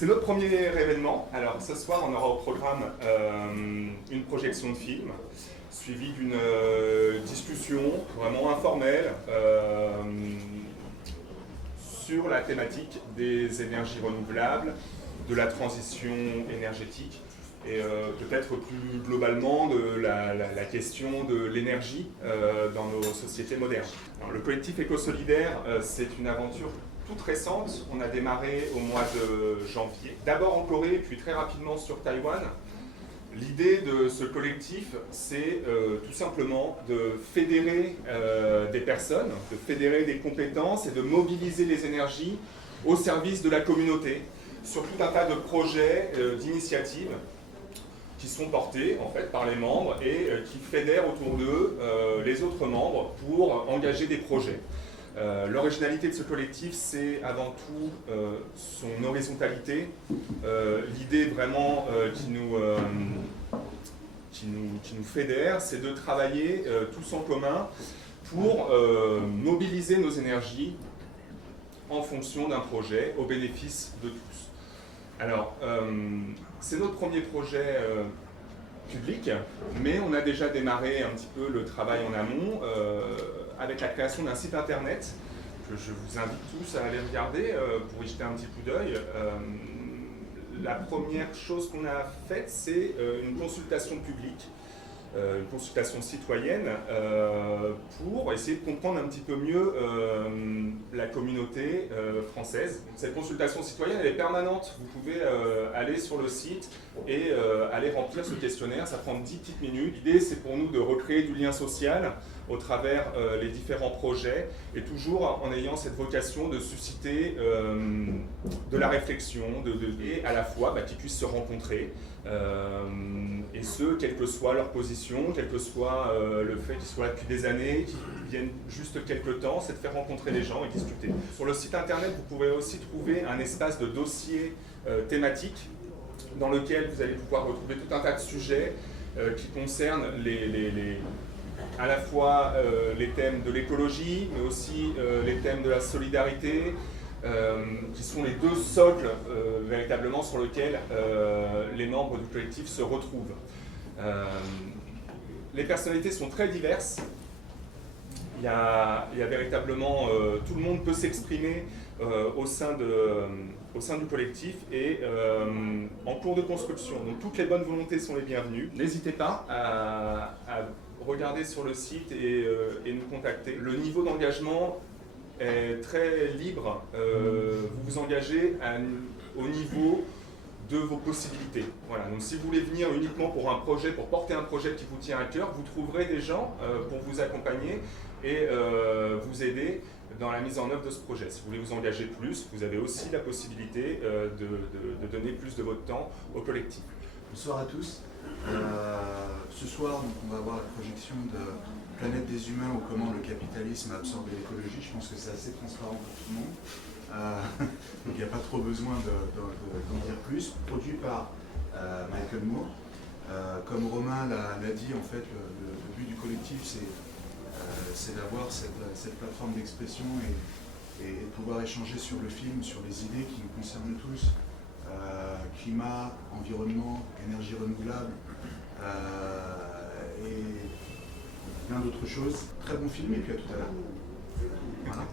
C'est notre premier événement. Alors ce soir, on aura au programme une projection de film, suivie d'une discussion vraiment informelle sur la thématique des énergies renouvelables, de la transition énergétique et peut-être plus globalement de la question de l'énergie dans nos sociétés modernes. Alors, le collectif Éco-Solidaire, c'est une aventure toute récente. On a démarré au mois de janvier, d'abord en Corée, puis très rapidement sur Taïwan. L'idée de ce collectif, c'est tout simplement de fédérer des personnes, de fédérer des compétences et de mobiliser les énergies au service de la communauté sur tout un tas de projets, d'initiatives qui sont portés en fait par les membres et qui fédèrent autour d'eux les autres membres pour engager des projets. L'originalité de ce collectif, c'est avant tout son horizontalité, l'idée vraiment qui nous fédère, c'est de travailler tous en commun pour mobiliser nos énergies en fonction d'un projet au bénéfice de tous. Alors, c'est notre premier projet public, mais on a déjà démarré un petit peu le travail en amont avec la création d'un site internet que je vous invite tous à aller regarder pour y jeter un petit coup d'œil. La première chose qu'on a faite, c'est une consultation publique, une consultation citoyenne pour essayer de comprendre un petit peu mieux la communauté française. Cette consultation citoyenne, elle est permanente. Vous pouvez aller sur le site et aller remplir ce questionnaire. Ça prend 10 petites minutes. L'idée, c'est pour nous de recréer du lien social au travers les différents projets et toujours en ayant cette vocation de susciter de la réflexion et à la fois qu'ils puissent se rencontrer et ce, quelle que soit leur position, quel que soit le fait qu'ils soient là depuis des années, qu'ils viennent juste quelques temps, c'est de faire rencontrer les gens et discuter. Sur le site internet, vous pourrez aussi trouver un espace de dossier thématique dans lequel vous allez pouvoir retrouver tout un tas de sujets qui concernent à la fois les thèmes de l'écologie, mais aussi les thèmes de la solidarité, qui sont les deux socles véritablement sur lesquels les membres du collectif se retrouvent. Les personnalités sont très diverses. Il y a véritablement, tout le monde peut s'exprimer au sein du collectif et en cours de construction. Donc toutes les bonnes volontés sont les bienvenues. N'hésitez pas à regarder sur le site et nous contacter. Le niveau d'engagement est très libre. Vous vous engagez au niveau de vos possibilités. Voilà. Donc si vous voulez venir uniquement pour un projet, pour porter un projet qui vous tient à cœur, vous trouverez des gens pour vous accompagner et vous aider dans la mise en œuvre de ce projet. Si vous voulez vous engager plus, vous avez aussi la possibilité de donner plus de votre temps au collectif. Bonsoir à tous. Ce soir, donc, on va voir la projection de Planète des Humains ou comment le capitalisme a absorbé l'écologie. Je pense que c'est assez transparent pour tout le monde. Donc il n'y a pas trop besoin d'en dire plus. Produit par Michael Moore. Comme Romain l'a dit, en fait, le but du collectif, c'est d'avoir cette plateforme d'expression et de pouvoir échanger sur le film, sur les idées qui nous concernent tous. Climat, environnement, énergie renouvelable et plein d'autres choses. Très bon film et puis à tout à l'heure. Voilà.